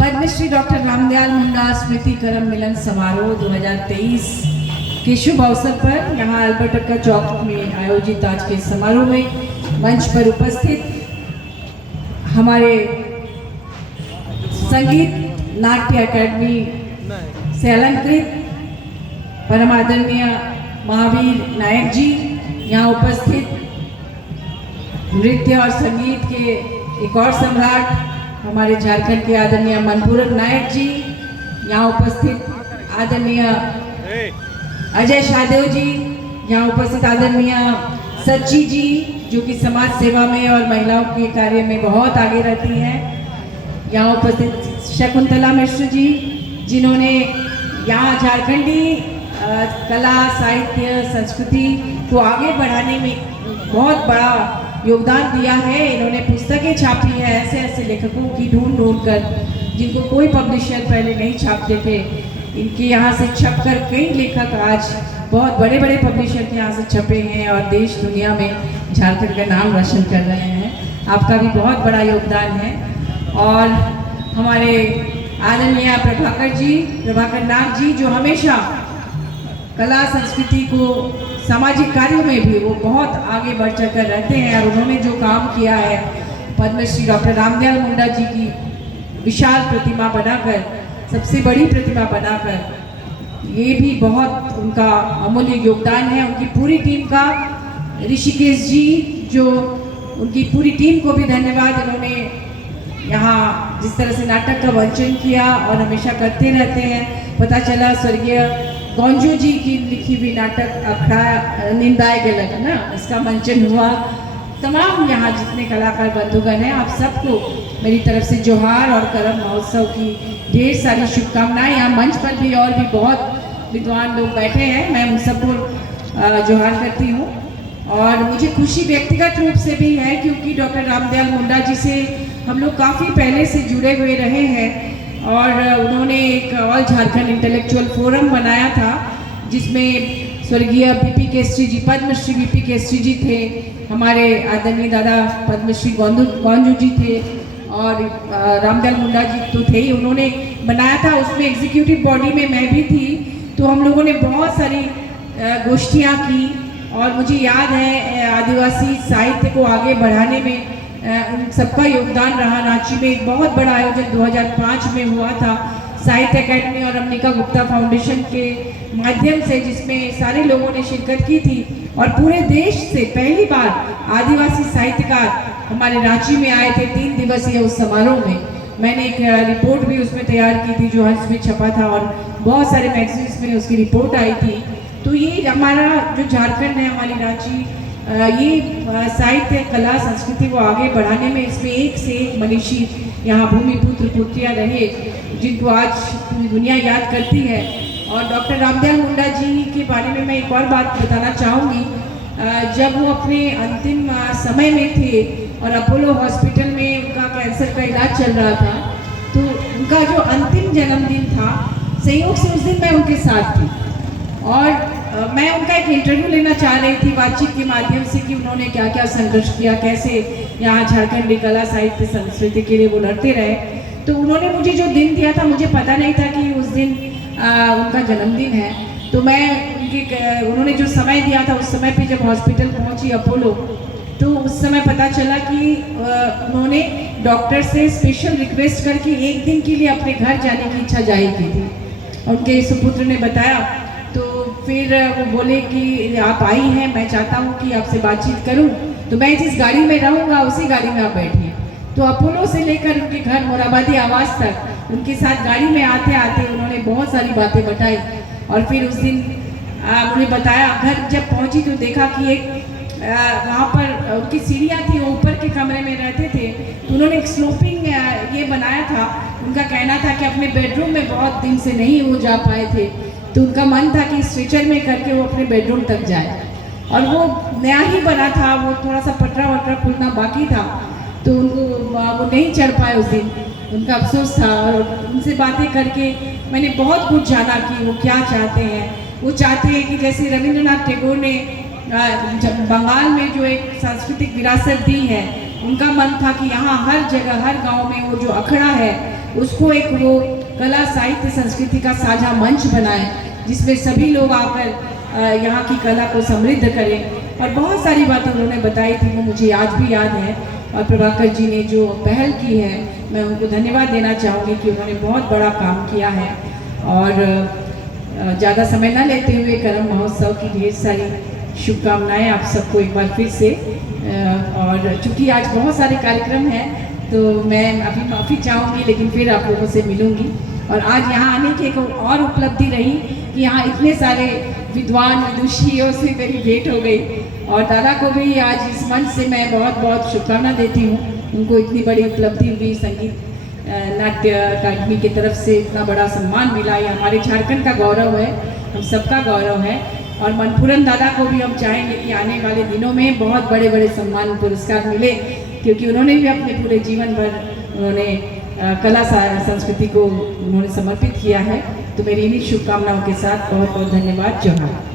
Padmashri doctor Ramdayal Munda स्मृति करम मिलन समारोह 2023 के शुभ अवसर पर यहाँ अल्बर्ट एक्का चौक में आयोजित आज के समारोह में मंच पर उपस्थित हमारे संगीत नाट्य अकेडमी से अलंकृत परम आदरणीय महावीर नायक जी, यहाँ उपस्थित नृत्य और संगीत के एक और सम्राट हमारे झारखंड के आदरणीय मनपूरक नायक जी, यहाँ उपस्थित आदरणीय अजय शाहदेव जी, यहाँ उपस्थित आदरणीय सच्ची जी जो कि समाज सेवा में और महिलाओं के कार्य में बहुत आगे रहती हैं, यहाँ उपस्थित शकुंतला मिश्र जी जिन्होंने यहाँ झारखंडी कला साहित्य संस्कृति को आगे बढ़ाने में बहुत बड़ा योगदान दिया है। इन्होंने पुस्तकें छापी है ऐसे ऐसे लेखकों की ढूंढ कर जिनको कोई पब्लिशर पहले नहीं छापते थे। इनके यहाँ से छपकर कई लेखक आज बहुत बड़े बड़े पब्लिशर के यहाँ से छपे हैं और देश दुनिया में झारखंड का नाम रोशन कर रहे हैं। आपका भी बहुत बड़ा योगदान है। और हमारे आदरणीय प्रभाकर नाग जी जो हमेशा कला संस्कृति को सामाजिक कार्यों में भी वो बहुत आगे बढ़ चढ़कर रहते हैं और उन्होंने जो काम किया है पद्मश्री डॉक्टर रामदयाल मुंडा जी की विशाल प्रतिमा बनाकर, सबसे बड़ी प्रतिमा बनाकर, ये भी बहुत उनका अमूल्य योगदान है। उनकी पूरी टीम का, ऋषिकेश जी जो उनकी पूरी टीम को भी धन्यवाद। इन्होंने यहाँ जिस तरह से नाटक का मंचन किया और हमेशा करते रहते हैं। पता चला स्वर्गीय गौंजू जी की लिखी हुई नाटक अखड़ा निंदाए गलत ना, इसका मंचन हुआ। तमाम यहाँ जितने कलाकार बंधुगण हैं आप सबको मेरी तरफ से जोहार और करम महोत्सव की ढेर सारी शुभकामनाएं। यहाँ मंच पर भी और भी बहुत विद्वान लोग बैठे हैं, मैं उन सबको जोहार करती हूँ। और मुझे खुशी व्यक्तिगत रूप से भी है क्योंकि डॉक्टर रामदयाल मुंडा जी से हम लोग काफ़ी पहले से जुड़े हुए रहे हैं और उन्होंने एक ऑल झारखंड इंटेलेक्चुअल फोरम बनाया था जिसमें स्वर्गीय बीपी केसरी जी, पद्मश्री बीपी केसरी जी थे, हमारे आदरणीय दादा पद्मश्री गौंजू जी थे और रामदयाल मुंडा जी तो थे ही, उन्होंने बनाया था। उसमें एग्जीक्यूटिव बॉडी में मैं भी थी, तो हम लोगों ने बहुत सारी गोष्ठियाँ की और मुझे याद है आदिवासी साहित्य को आगे बढ़ाने में उन सबका योगदान रहा। रांची में एक बहुत बड़ा आयोजन 2005 में हुआ था साहित्य अकेडमी और अम्बिका गुप्ता फाउंडेशन के माध्यम से, जिसमें सारे लोगों ने शिरकत की थी और पूरे देश से पहली बार आदिवासी साहित्यकार हमारे रांची में आए थे 3 दिवसीय उस समारोह में। मैंने एक रिपोर्ट भी उसमें तैयार की थी जो हंस में छपा था और बहुत सारे मैगजीन्स में उसकी रिपोर्ट आई थी। तो ये हमारा जो झारखंड है, हमारी रांची, ये साहित्य कला संस्कृति को आगे बढ़ाने में इसमें एक से एक मनीषी यहाँ भूमिपुत्र पुत्रियाँ रहे जिनको आज पूरी दुनिया याद करती है। और डॉक्टर रामदयाल मुंडा जी के बारे में मैं एक और बात बताना चाहूँगी। जब वो अपने अंतिम समय में थे और अपोलो हॉस्पिटल में उनका कैंसर का इलाज चल रहा था, तो उनका जो अंतिम जन्मदिन था, संयोग से उस दिन मैं उनके साथ थी और मैं उनका एक इंटरव्यू लेना चाह रही थी बातचीत के माध्यम से कि उन्होंने क्या क्या संघर्ष किया, कैसे यहाँ झारखंडी कला साहित्य संस्कृति के लिए वो लड़ते रहे। तो उन्होंने मुझे जो दिन दिया था, मुझे पता नहीं था कि उस दिन उनका जन्मदिन है। तो मैं उन्होंने जो समय दिया था उस समय पे जब हॉस्पिटल पहुँची अपोलो, तो उस समय पता चला कि उन्होंने डॉक्टर से स्पेशल रिक्वेस्ट करके एक दिन के लिए अपने घर जाने की इच्छा जाहिर की थी। उनके सुपुत्र ने बताया, तो फिर वो बोले कि आप आई हैं, मैं चाहता हूँ कि आपसे बातचीत करूँ, तो मैं जिस गाड़ी में रहूँगा उसी गाड़ी में आप बैठिए। तो अपोलो से लेकर उनके घर मोराबादी आवास तक उनके साथ गाड़ी में आते आते उन्होंने बहुत सारी बातें बताई। और फिर उस दिन उन्हें बताया, घर जब पहुँची तो देखा कि एक वहाँ पर उनकी सीढ़ियाँ थी, वो ऊपर के कमरे में रहते थे, तो उन्होंने एक स्लोपिंग ये बनाया था। उनका कहना था कि अपने बेडरूम में बहुत दिन से नहीं वो जा पाए थे, तो उनका मन था कि स्ट्रेचर में करके वो अपने बेडरूम तक जाए। और वो नया ही बना था, वो थोड़ा सा पटरा वटरा खुलना बाकी था, तो उनको वो नहीं चढ़ पाए उस दिन, उनका अफसोस था। और उनसे बातें करके मैंने बहुत कुछ जाना कि वो क्या चाहते हैं। वो चाहते हैं कि जैसे रविंद्रनाथ टैगोर ने बंगाल में जो एक सांस्कृतिक विरासत दी है, उनका मन था कि यहाँ हर जगह हर गांव में वो जो अखड़ा है उसको एक वो कला साहित्य संस्कृति का साझा मंच बनाएं, जिसमें सभी लोग आकर यहाँ की कला को समृद्ध करें। और बहुत सारी बातें उन्होंने बताई थी, वो मुझे आज भी याद है। और प्रभाकर जी ने जो पहल की है, मैं उनको धन्यवाद देना चाहूँगी कि उन्होंने बहुत बड़ा काम किया है। और ज़्यादा समय न लेते हुए करम महोत्सव की ढेर सारी शुभकामनाएं आप सबको एक बार फिर से। और चूँकि आज बहुत सारे कार्यक्रम हैं तो मैं अभी माफ़ी चाहूँगी, लेकिन फिर आप लोगों से मिलूँगी। और आज यहाँ आने की एक और उपलब्धि रही कि यहाँ इतने सारे विद्वान विदुषियों से मेरी भेंट हो गई। और दादा को भी आज इस मंच से मैं बहुत बहुत शुभकामना देती हूँ। उनको इतनी बड़ी उपलब्धि हुई, संगीत नाट्य अकादमी की तरफ से इतना बड़ा सम्मान मिला। ये हमारे झारखंड का गौरव है, हम सबका गौरव है। और मनपूरन दादा को भी हम चाहेंगे कि आने वाले दिनों में बहुत बड़े बड़े सम्मान पुरस्कार मिले, क्योंकि उन्होंने भी अपने पूरे जीवन भर उन्होंने कला संस्कृति को उन्होंने समर्पित किया है। तो मेरी इन्हीं शुभकामनाओं के साथ बहुत बहुत धन्यवाद। जोहार।